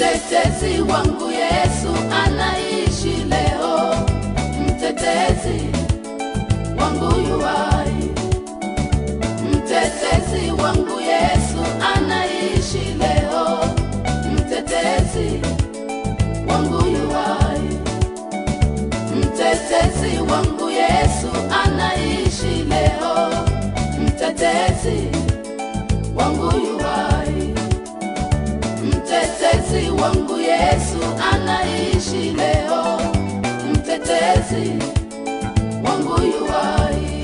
Mtetezi wangu Yesu anaishi leo, mtetezi wangu yu hai. Mtetezi wangu Yesu anaishi leo, mtetezi wangu yu hai. Mtetezi wangu Yesu anaishi leo, mtetezi wangu yu hai. Mtetezi wangu Yesu anaishi leo, mtetezi wangu yu hai.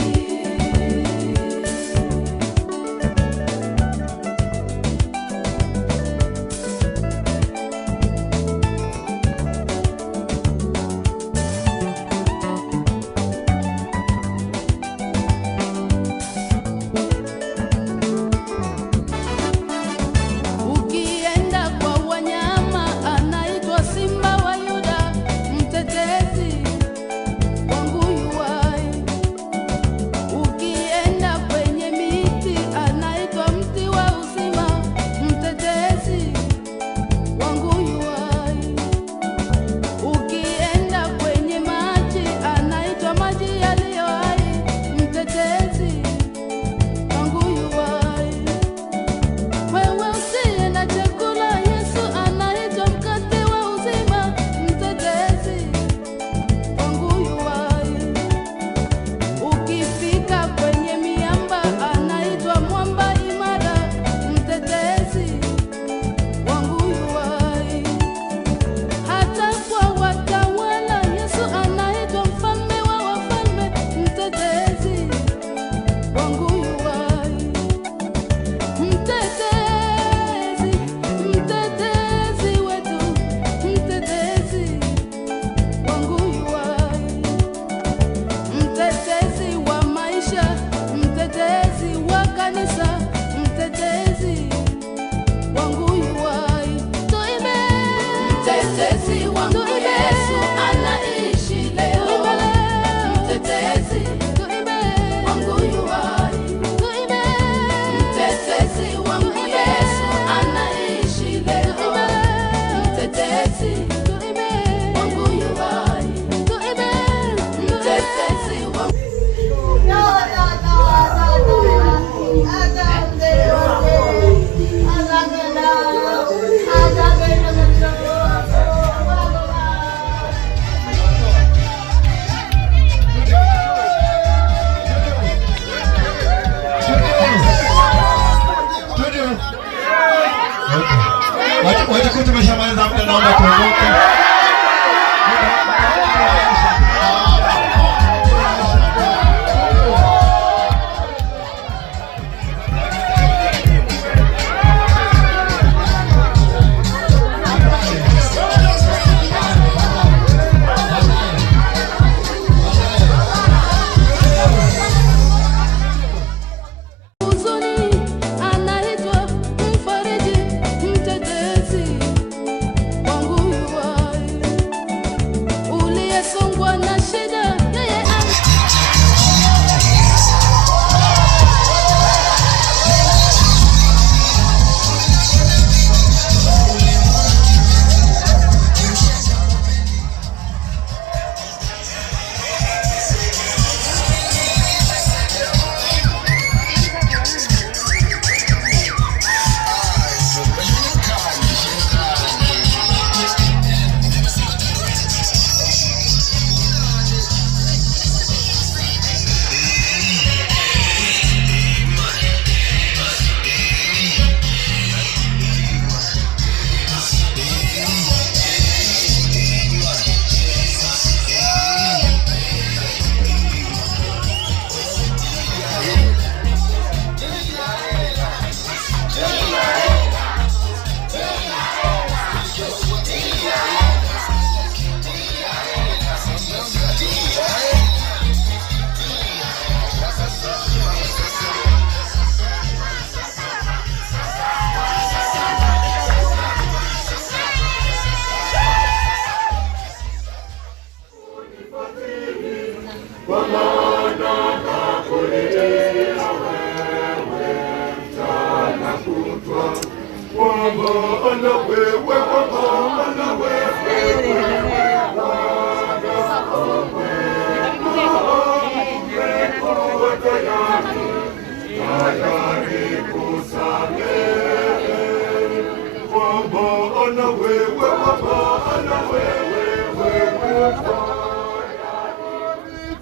Watakuwa tumeshamaliza muda, naomba tuondoke. Anaitwa mfariji, mtetezi wangu yu hai.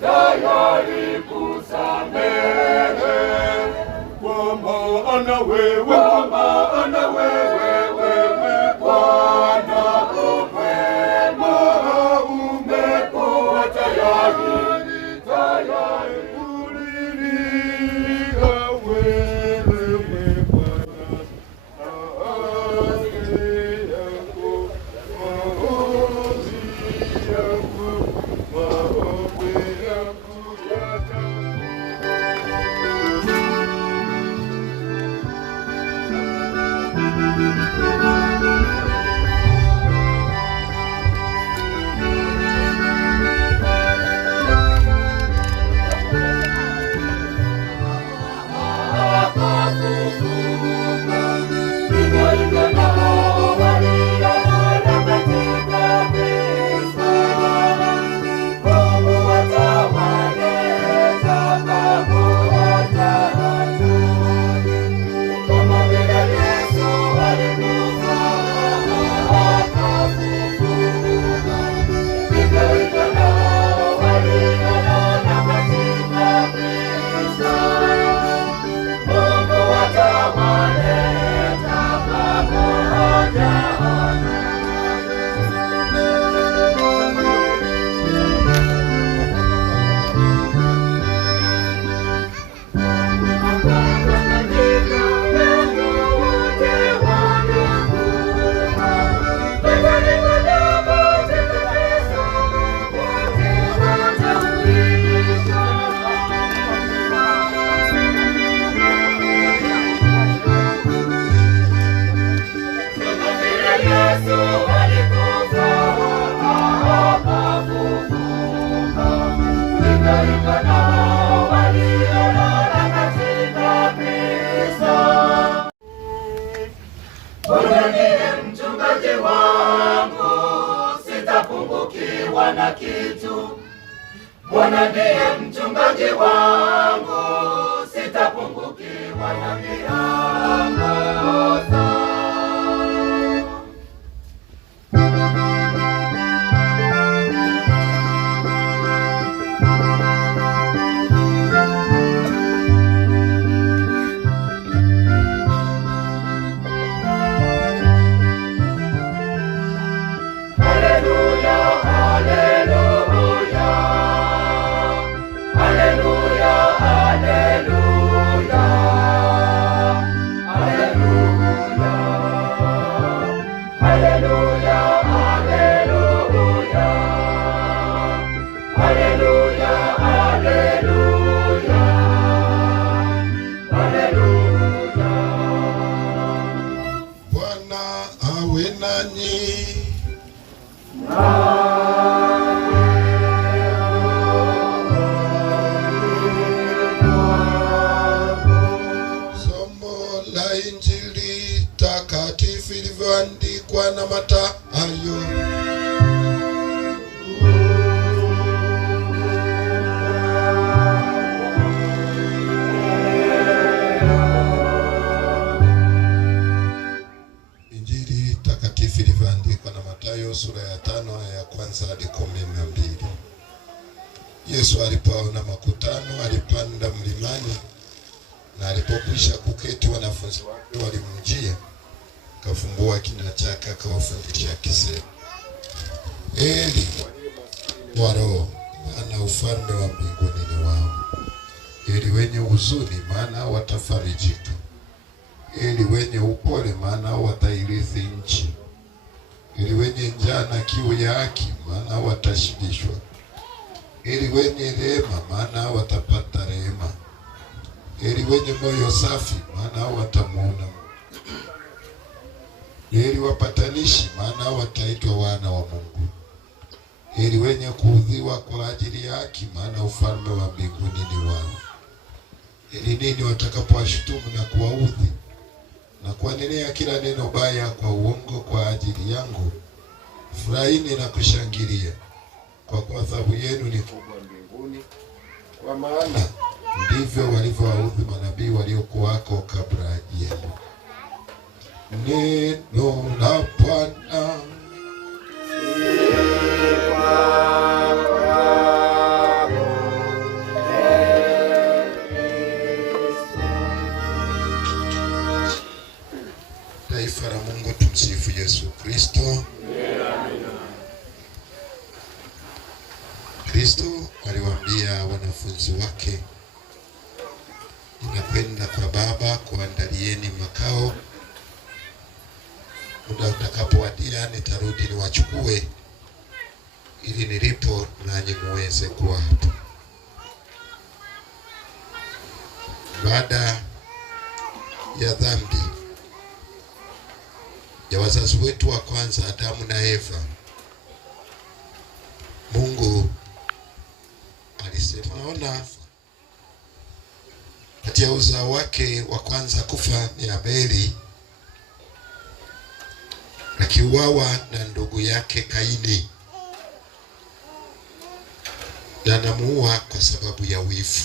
tayari kusamehe, kwa maana wewe Bwana umwema, umekuwa tayari kulilia wewe Bwana, ahadi yako, maombi yako, maombi yako na kitu. Bwana ndiye mchungaji wangu, sitapungukiwa na miongozo. Injili takatifu ilivyoandikwa na Mathayo. Injili takatifu ilivyoandikwa na Mathayo sura ya 5 aya ya kwanza hadi 12. Yesu alipoona makutano alipanda mlimani, na alipokwisha kuketi wanafunzi wake walimjia. Akafumbua kinywa chake akawafundisha akisema, heri wa roho, maana ufalme wa mbinguni ni wao. Heri wenye huzuni, maana watafarijika. Heri wenye upole, maana watairithi nchi. Heri wenye njaa na kiu ya haki, maana watashibishwa. Heri wenye rehema, maana watapata rehema. Heri wenye moyo safi, maana watamuona Mungu. Heri wapatanishi, maana wataitwa wana wa Mungu. Heri wenye kuudhiwa kwa ajili ya haki, maana ufalme wa mbinguni ni wao. Heri ninyi watakapowashutumu na kuwaudhi na kuwanenea kila neno baya kwa uongo kwa ajili yangu. Furahini na kushangilia, kwa kuwa thawabu yenu ni kubwa mbinguni, kwa maana ndivyo walivyowaudhi manabii waliokuwako kabla yenu. Neno la Bwana. Taifa la Mungu, tumsifu Yesu Kristo. Kristo aliwaambia wanafunzi wake, ninakwenda kwa Baba kuandalieni makao, muda utakapowadia nitarudi niwachukue, ili nilipo nanyi muweze kuwa hapo. Baada ya dhambi ya wazazi wetu wa kwanza Adamu na Eva, Mungu alisema, naona kati ya uzao wake wa kwanza kufa ni Abeli, akiuawa na ndugu yake Kaini, na anamuua kwa sababu ya wivu.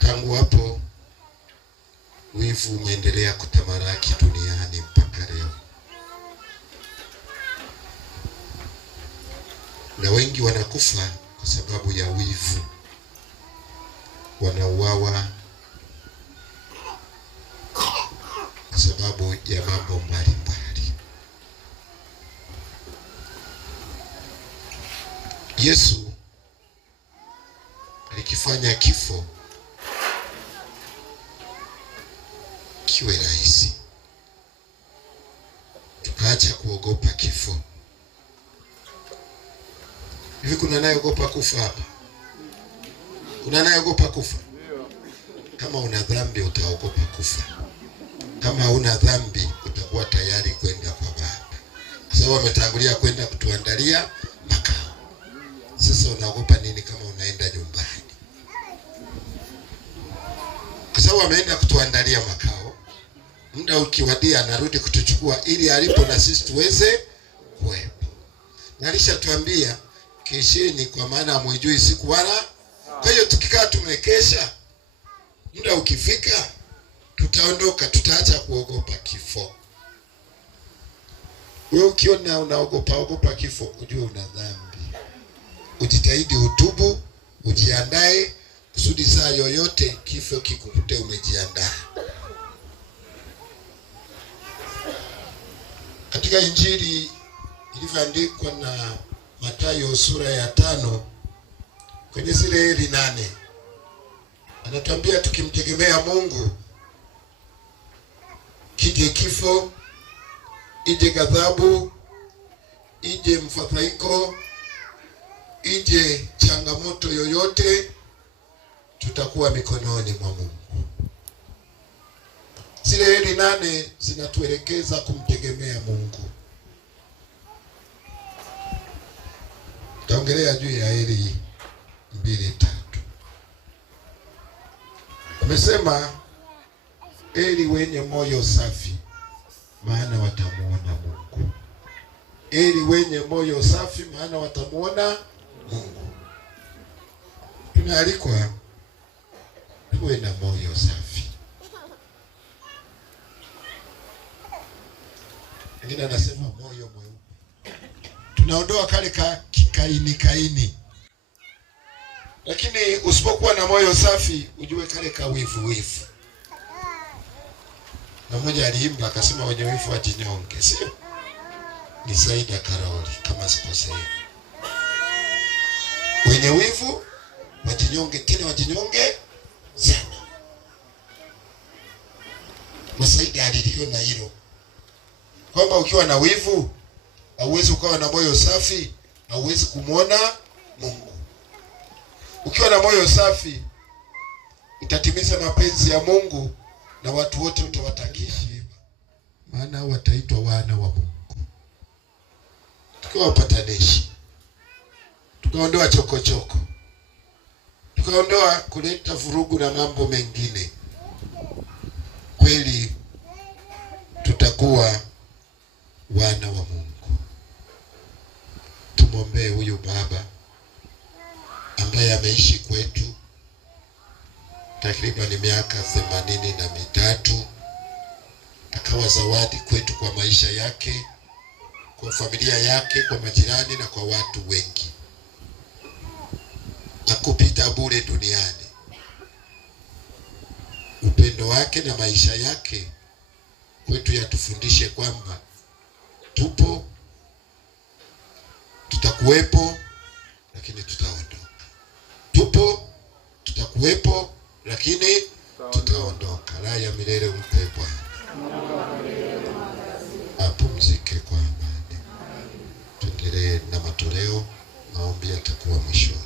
Tangu hapo wivu umeendelea kutamalaki duniani mpaka leo, na wengi wanakufa kwa sababu ya wivu, wanauawa kwa sababu ya mambo mbalimbali. Yesu alikifanya kifo kiwe rahisi, tukaacha kuogopa kifo. Hivi kuna anayeogopa kufa hapa? Kuna anayeogopa kufa? Kama una dhambi utaogopa kufa. Kama huna dhambi utakuwa tayari kwenda kwa Baba, kwa sababu ametangulia kwenda kutuandalia makao. Sasa unaogopa nini kama unaenda nyumbani? Kwa sababu ameenda kutuandalia makao, muda ukiwadia anarudi kutuchukua, ili alipo na sisi tuweze kuwepo. Na alishatuambia kesheni, kwa maana hamjui siku wala. Kwa hiyo tukikaa tumekesha, muda ukifika tutaondoka, tutaacha kuogopa kifo. Wewe ukiona unaogopa kifo, ujue una dhambi. Ujitahidi utubu, ujiandae kusudi saa yoyote kifo kikukute umejiandaa. Katika Injili ilivyoandikwa na Mathayo sura ya 5 kwenye zile heri 8, anatuambia tukimtegemea Mungu, kije kifo, ije ghadhabu, ije mfadhaiko, ije changamoto yoyote, tutakuwa mikononi mwa Mungu. Zile heri 8 zinatuelekeza kumtegemea Mungu. Taongelea juu ya heri 2-3. Amesema heri wenye moyo safi, maana watamuona Mungu. Heri wenye moyo safi, maana watamuona Mungu. Tunaalikwa tuwe na moyo safi. Wengine anasema moyo mweupe. Tunaondoa kale kaini. Lakini usipokuwa na moyo safi, ujue kale wivu. Na mmoja aliimba akasema, wenye wivu wajinyonge, sio? Ni Saida Karoli kama sikosei. Wenye wivu wajinyonge, tena wajinyonge sana. Na Saida aliliona hilo, kwamba ukiwa na wivu hauwezi ukawa na moyo safi, hauwezi kumwona Mungu. Ukiwa na moyo safi utatimiza mapenzi ya Mungu, na watu wote utawatakia heshima, maana wataitwa wana wa Mungu. Tukiwa wapatanishi, tukaondoa chokochoko, tukaondoa kuleta vurugu na mambo mengine, kweli tutakuwa wana wa Mungu. Tumwombee huyu baba ambaye ameishi kwetu takriban miaka 83, akawa zawadi kwetu kwa maisha yake, kwa familia yake, kwa majirani na kwa watu wengi. hakupita bure duniani. Upendo wake na maisha yake kwetu yatufundishe kwamba tupo, tutakuwepo, lakini tutaondoka. Tupo, tutakuwepo, lakini tutaondoka. Raha ya milele umpe Bwana. Apumzike kwa amani. Tuendelee na matoleo. Maombi yatakuwa mwishoni.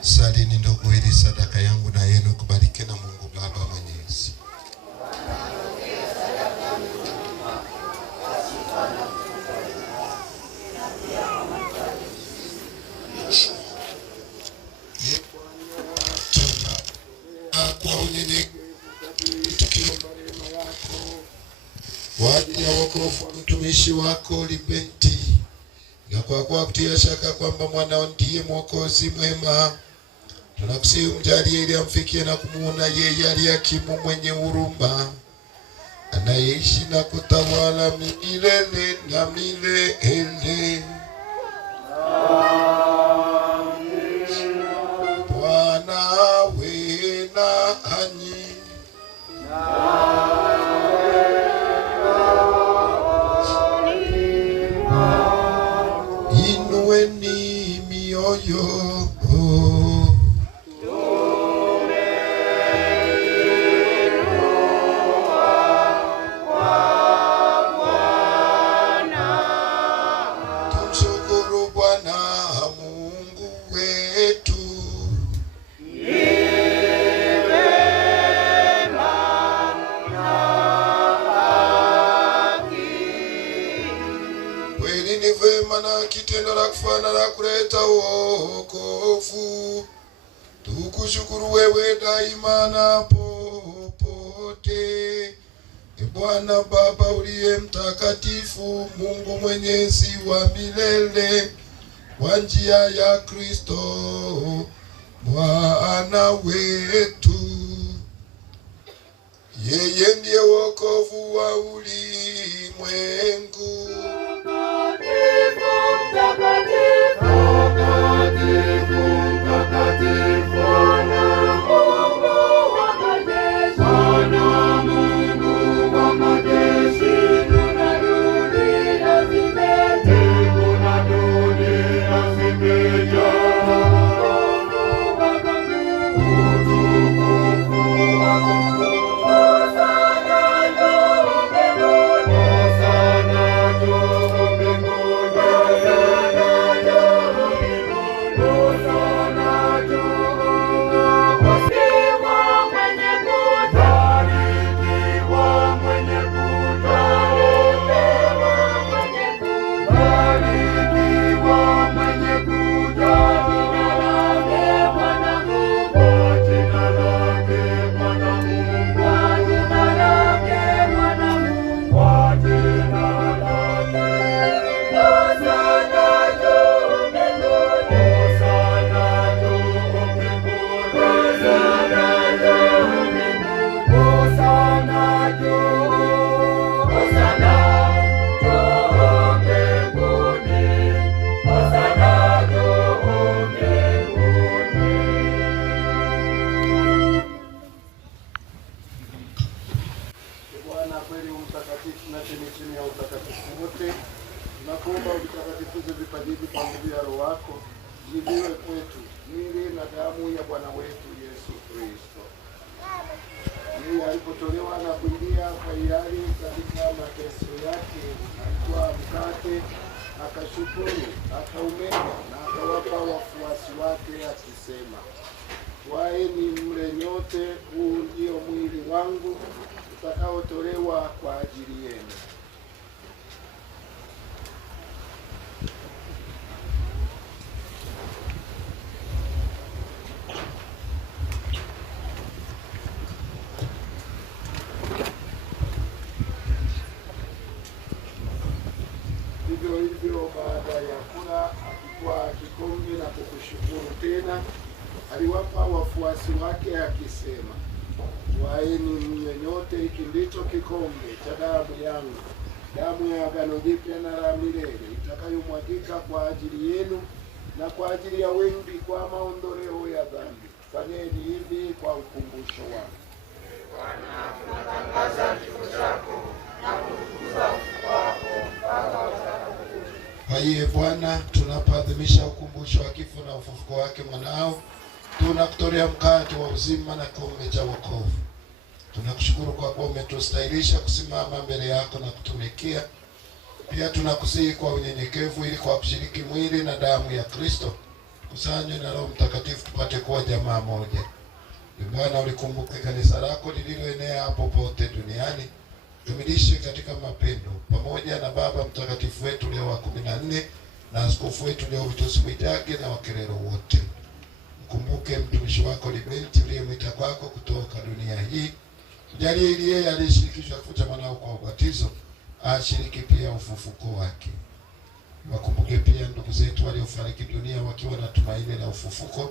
Salini ndugu, ili sadaka yangu na yenu kubariki na Mungu Baba Mwenyezi. Kwa unyenyekevu kwa ajili ya wokovu wa mtumishi wako Libeti, na kwa kutia shaka kwamba mwanao ndiye Mwokozi mwema, tunakusihi umjalie ili amfikie na kumuona yeye aliyehakimu mwenye huruma, anayeishi na kutawala milele na milele. Bwana awe nanyi. Inueni mioyo. Kitendo la kufana la kuleta wokovu tukushukuru wewe daima na popote. Bwana Baba uliye mtakatifu, Mungu mwenyezi wa milele, kwa njia ya Kristo Bwana wetu. Yeye ndiye wokovu wa ulimwengu. Tunakuomba utakatifuze vipaji kwa nguvu ya Roho wako, jibiwe kwetu mwili na damu ya Bwana wetu Yesu Kristo. Yeye alipotolewa na kuingia kwa hiari katika mateso yake, alitoa mkate, akashukuru, akaumega na akawapa wafuasi wake akisema, twaeni mle nyote, huu ndio mwili wangu utakaotolewa kwa ajili yenu. Hivyo baada ya kula, akitwaa kikombe na kukushukuru tena, aliwapa wafuasi wake akisema, twaeni mnywe nyote, hiki ndicho kikombe cha damu yangu, damu ya agano jipya na la milele, itakayomwagika kwa ajili yenu na kwa ajili ya wengi kwa maondoleo ya dhambi. Fanyeni hivi kwa ukumbusho wangu. Bwana, tunatangaza kifo chako na kutukuza ufufuo wako mpaka utakapokuja. Kwa hiyo Bwana, tunapoadhimisha ukumbusho wa kifo na ufufuko wake mwanao, tunakutolea mkate wa uzima na kikombe cha wokovu. Tunakushukuru kwa kuwa umetustahilisha kusimama mbele yako na kutumikia. Pia tunakusihi kwa unyenyekevu, ili kwa kushiriki mwili na damu ya Kristo kusanywe na Roho Mtakatifu tupate kuwa jamaa moja. Bwana, ulikumbuke kanisa lako lililoenea hapo pote duniani, tumilishe katika mapendo, pamoja na Baba Mtakatifu wetu Leo wa 14 na askofu wetu Leo Vitus Mwijage na wakerero wote. Mkumbuke mtumishi wako Libenti uliyemwita kwako kutoka dunia hii. Jalie ili yeye aliyeshirikishwa kifo cha mwanao kwa ubatizo ashiriki pia ufufuko wake. Wakumbuke pia ndugu zetu waliofariki dunia wakiwa na tumaini la ufufuko,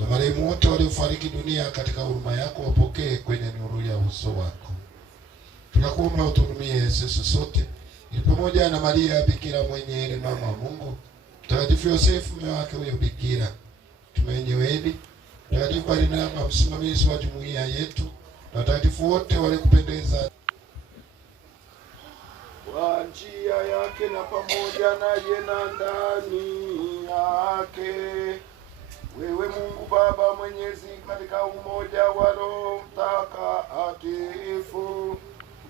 na marehemu wote waliofariki dunia katika huruma yako wapokee kwenye nuru ya uso wako. Tunakuomba uturumie sisi sote, ili pamoja na Maria Bikira mwenye heri mama wa Mungu, Mtakatifu Yosefu mume wake huyo Bikira, Tumaini Wedi, Mtakatifu Barnaba msimamizi wa jumuiya yetu, na watakatifu wote walikupendeza kwa njia yake na pamoja naye na ndani yake, wewe Mungu Baba Mwenyezi, katika umoja wa Roho Mtakatifu,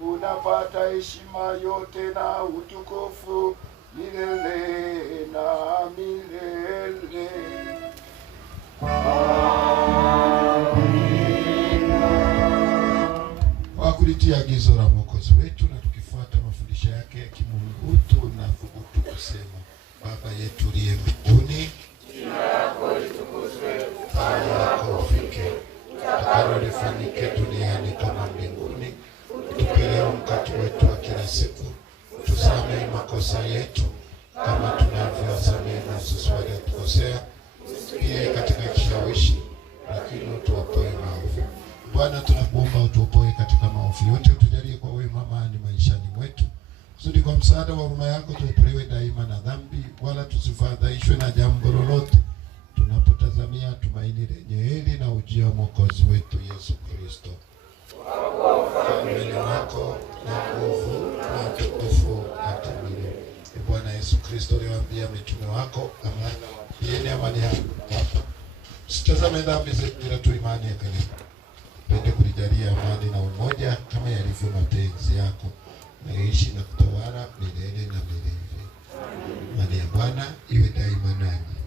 unapata heshima yote na utukufu milele na milele. Kwa kulitia agizo la Mwokozi wetu na tukifuata mafundisho yake ya kimungu, tunathubutu kusema: Baba yetu uliye mbinguni, jina lako litukuzwe, ufalme wako utakalo lifanyike duniani kama mbinguni. Tupe leo mkate wetu wa kila siku. Tusamehe makosa yetu kama tunavyowasamehe na sisi waliotukosea. Pia katika kishawishi, lakini utuokoe maovu. Bwana, tunakuomba utuokoe katika maovu yote, utujalie kwa wema amani maishani mwetu. Kusudi kwa msaada wa huruma yako tuokolewe daima na dhambi, wala tusifadhaishwe na jambo lolote, tunapotazamia tumaini lenye heri na ujio wa Mwokozi wetu Yesu Kristo. Ufalme wako na nguvu na utukufu hata milele. Bwana Yesu Kristo aliwaambia mitume wako, amani yangu. Sitazame dhambi zetu, ila tu imani ya kanisa. Pende kulijalia amani na umoja kama yalivyo mapenzi yako, na ishi na kutawala milele na milele. Amani ya Bwana iwe daima nanyi.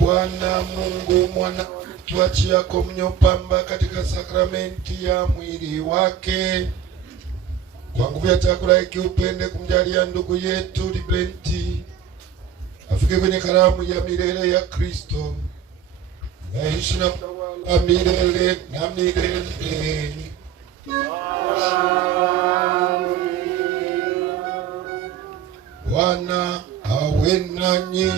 Bwana Mungu mwana tuachia komunyo pamba katika sakramenti ya mwili wake. Kwa nguvu ya chakula hiki upende kumjalia ndugu yetu Libenti afike kwenye karamu ya milele ya Kristo, naishi na kutawala milele na milele. Bwana awe nanyi.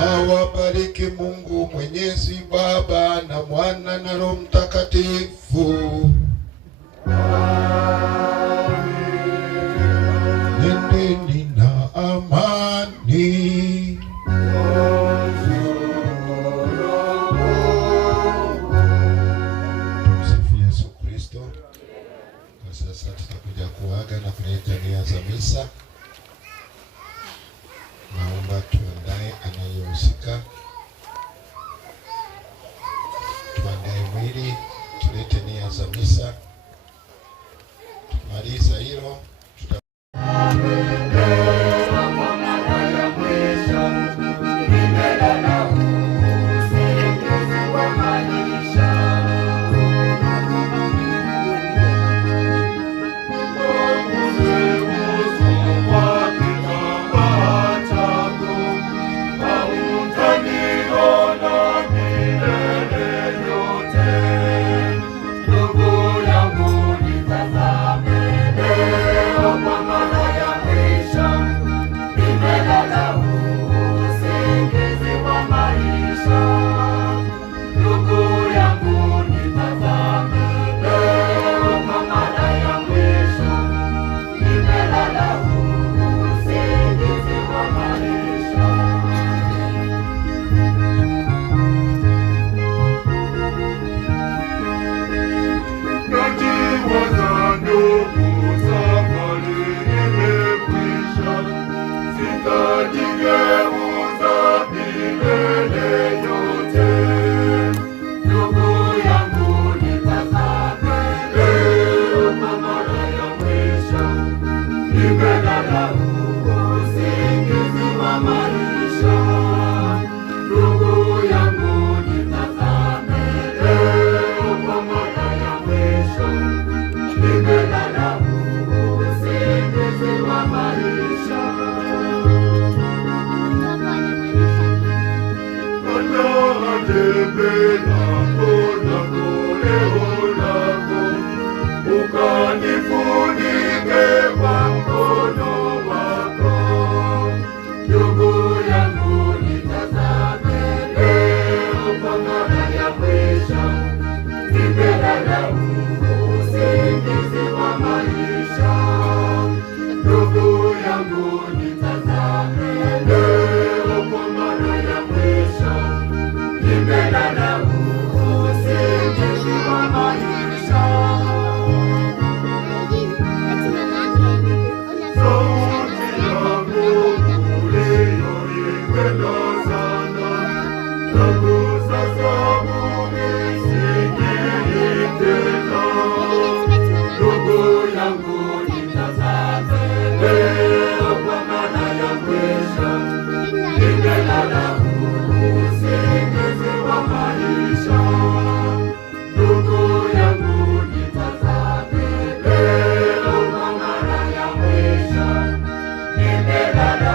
Awabariki Mungu Mwenyezi, Baba na Mwana na Roho Mtakatifu. Nendeni na amani. Tumsifu Yesu Kristo. Kwa sasa tutakuja kuaga na kuleta nia za misa. Naomba tuandae anayehusika, tuandae mwili, tulete nia za misa. Tumaliza hilo Mungu nimelala usingizi wa maisha. Ndugu yangu nitazame leo kwa mara ya mwisho, nimelala usingizi wa maisha. Jembe lako na koleo lako ukanifunike kwa mkono wako. Ndugu yangu nitazame leo kwa mara ya mwisho, nimelala usingizi wa maisha. Ndugu yangu nitazame leo kwa mara ya mwisho, nimelala usingizi wa maisha. Sauti yangu uliyoipenda sana, tangu sasa unisikii tena. Ndugu yangu nitazame leo kwa mara ya mwisho, nimelala usingizi wa maisha. Ndugu yangu nitazame leo kwa mara ya mwisho, nimelala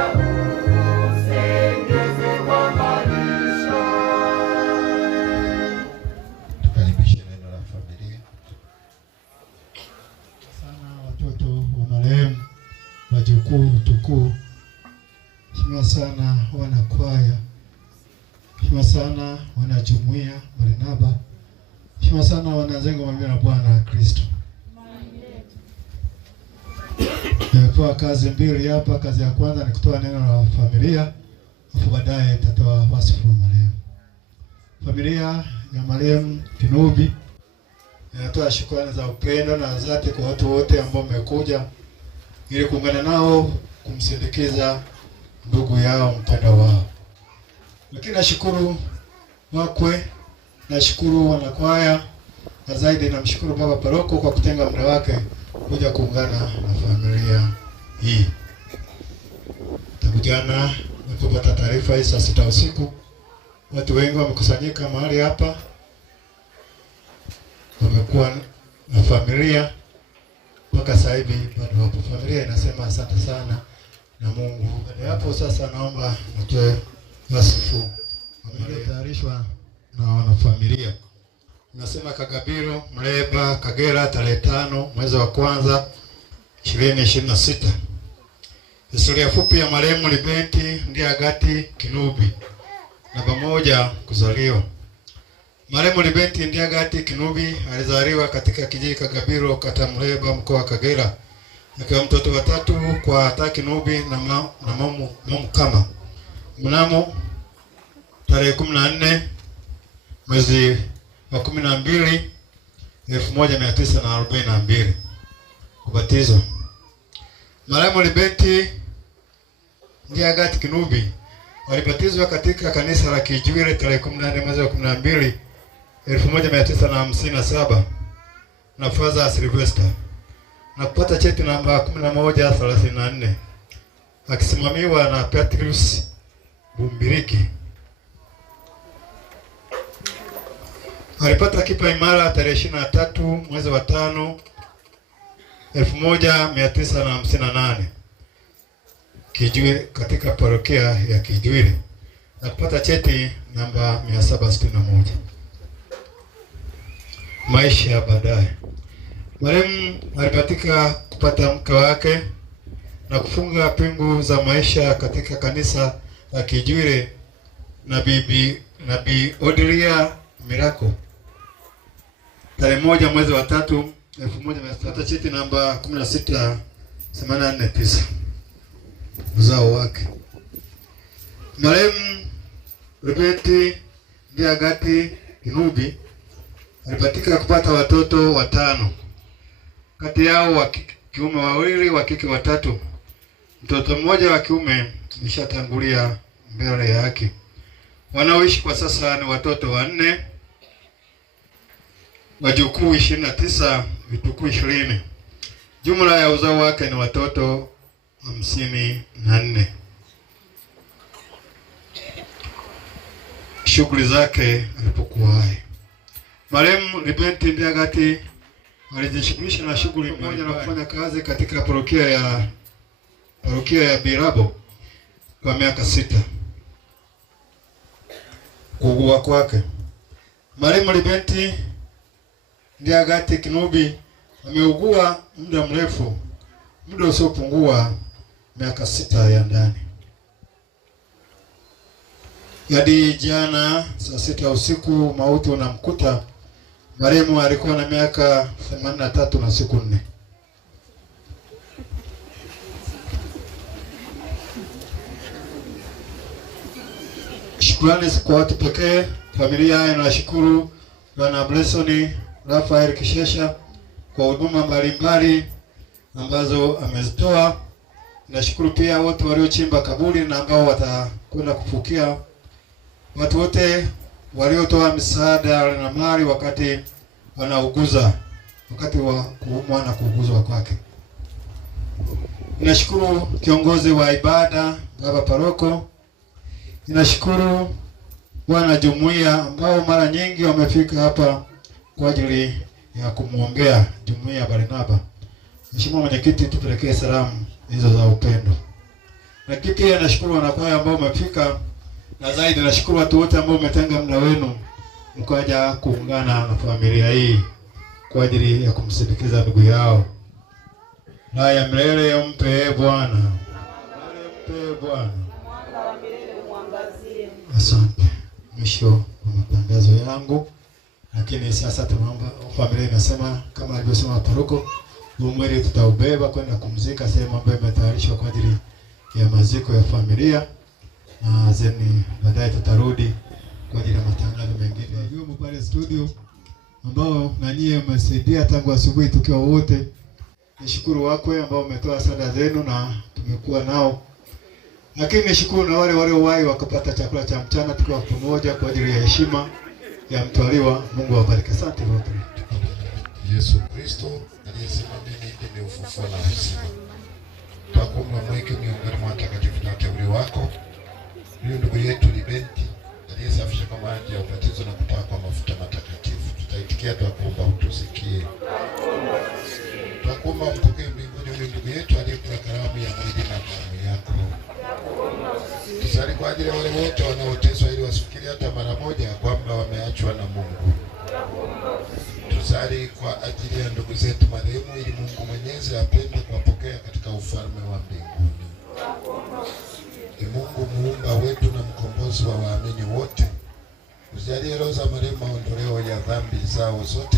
usingizi wa maisha. Tukaribishe neno la familia. sana watoto wa marehemu, wajukuu, tukuu. Heshima sana wana kwaya, heshima sana wana jumuiya Barnaba, heshima sana wanazengo mami na Bwana Kristo. Nimepewa kazi mbili hapa. Kazi ya kwanza ni kutoa neno la familia, afu baadaye nitatoa wasifu wa marehemu. Familia ya marehemu Kinubi inatoa shukrani za upendo na dhati kwa watu wote ambao wamekuja ili kuungana nao kumsindikiza ndugu yao mpendwa wao. Lakini nashukuru wakwe, nashukuru wanakwaya, na zaidi namshukuru baba paroko kwa kutenga muda wake kuja kuungana na familia hii. Tangu jana nilipopata taarifa hii saa 6 usiku, watu wengi wamekusanyika mahali hapa, wamekuwa na familia mpaka sasa hivi bado wapo. Familia inasema asante sana na Mungu. Baada hapo sasa naomba nitoe wasifu uliotayarishwa na wanafamilia. Nasema Kagabiro, Mleba, Kagera, tarehe 5 mwezi wa kwanza 2026. Historia fupi ya marehemu Libeti Ndiagati Kinubi. Namba 1, kuzaliwa. Marehemu Libeti Ndiagati Kinubi alizaliwa katika kijiji Kagabiro, kata Mleba, mkoa wa Kagera, akiwa mtoto wa 3 kwa Ata Kinubi na mamu kama. Mnamo tarehe 14 mwezi wa 12 1942 kubatizwa. Marehemu Libeti Ndiagati Kinubi alibatizwa katika kanisa la Kijwire tarehe 14 mwezi wa 12 1957 na Father Sylvester, na kupata cheti namba 1134 akisimamiwa na Petrus Bumbiriki. Alipata kipa imara tarehe 23 mwezi wa 5 1958 Kijwire, katika parokia ya Kijwire, na kupata cheti namba 761. Maisha ya baadaye. Marehemu alipatika kupata mke wake na kufunga pingu za maisha katika kanisa la Kijwire na Bibi Odilia Mirako tarehe 1 mwezi wa 3 1900, cheti namba 16849 uzao wake. Marehemu Libeti Ndiagati Kinubi alipatika kupata watoto 5, kati yao wa kiume 2, wa kike 3. Mtoto mmoja wa kiume nishatangulia mbele yake. Wanaoishi kwa sasa ni watoto 4, wajukuu 29, vitukuu 20. Jumla ya uzao wake ni watoto 1954. Shughuli zake alipokuwa hai. Marehemu Libenti Ndiagati alijishughulisha na shughuli moja na kufanya kazi katika parokia ya Birabo kwa miaka 6. Kuugua kwake. Marehemu Libenti Ndiagati Kinubi ameugua muda mrefu, muda usiopungua miaka 6 ya ndani. Hadi jana saa 6 usiku mauti unamkuta. Marehemu alikuwa na miaka 83 na siku 4. Shukrani kwa watu pekee. Familia inashukuru Bwana Blessoni Rafael Kishesha kwa huduma mbalimbali ambazo amezitoa. Nashukuru pia wote waliochimba kaburi na ambao watakwenda kufukia. Watu wote waliotoa misaada na mali wakati wanauguza, wakati wa kuumwa na kuuguzwa kwake. Ninashukuru kiongozi wa ibada Baba Paroko. Ninashukuru wana jumuiya ambao mara nyingi wamefika hapa kwa ajili ya kumuombea jumuiya ya Barnaba. Mheshimiwa Mwenyekiti, tupelekee salamu hizo za upendo. Lakini pia nashukuru wanakwaya ambao wamefika, na zaidi nashukuru watu wote ambao umetenga muda wenu mkaja kuungana na familia hii kwa ajili ya kumsindikiza ndugu yao. Haya milele mpe Bwana. Mpe Bwana. Mwanga wa milele umwangazie. Asante. Mwisho wa matangazo yangu. Lakini sasa tunaomba familia inasema kama alivyosema Paroko, mwili tutaubeba kwenda kumzika sehemu ambayo imetayarishwa kwa ajili ya maziko ya familia. Na zeni baadaye tutarudi kwa ajili ya matangazo mengine. Yumo pale studio ambao na nyie mmesaidia tangu asubuhi tukiwa wote. Nishukuru wakwe ambao umetoa sada zenu na tumekuwa nao. Lakini nishukuru na wale waliowahi wakapata chakula cha mchana tukiwa pamoja kwa ajili ya heshima ya mtwaliwa. Mungu awabariki. Asante wote. Yesu Kristo aliyesema mimi ndimi ufufuo na uzima. Twakuomba mweke miongoni mwa watakatifu na wateule wako huyu ndugu yetu Libenti aliyesafisha kwa maji ya ubatizo na kupakwa mafuta matakatifu. Tutaitikia twakuomba utusikie. Twakuomba mpokee mbinguni huyu ndugu yetu aliyekula karamu ya mwili na damu yako. Tusali kwa ajili ya wale wote wanaoteswa ili wasifikiri hata mara moja kwamba wameachwa na Mungu. Tusali kwa ajili ya ndugu zetu marehemu ili Mungu Mwenyezi apende kuwapokea katika ufalme wa mbinguni. Mungu muumba wetu na mkombozi wa waamini wote, ujalie roho za marehemu maondoleo ya dhambi zao zote.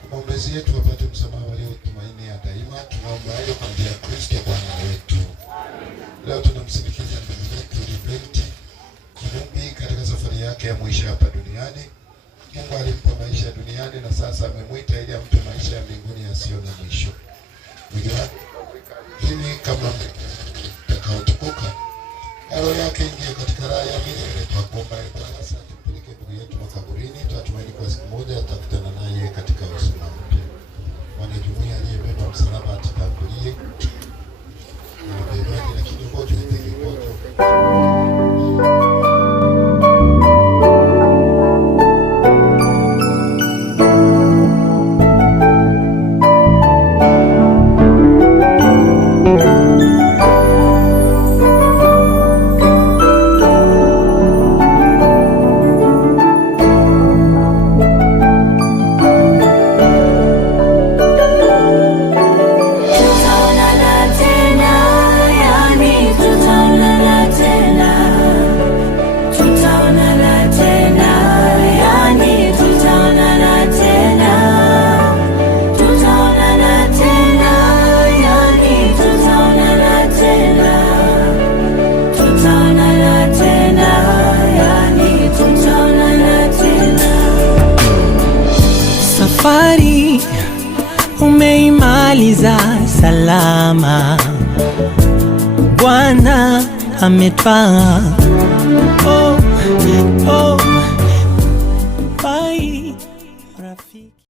Kwa maombezi yetu wapate msamaha waliotumaini ya daima. Tunaomba hayo kwa njia ya Kristo Bwana wetu. Leo tunamsindikiza ndugu yetu Libenti Kinubi katika safari yake ya mwisho hapa duniani. Mungu alimpa maisha ya duniani na sasa amemwita ili ampe maisha ya mbinguni yasiyo na mwisho. Mwili wake hili kama utakaotukuka, roho yake ingie katika raha ya milele. Twakuomba Bwana sasa tupeleke ndugu yetu makaburini. Tunatumaini kwa siku moja tutakutana naye katika uzima mpya. Bwana jumuiya aliyebeba msalaba atutangulie. Na bebaji lakini ngoja iteke ngoja. Safari umeimaliza salama, Bwana ametwaa.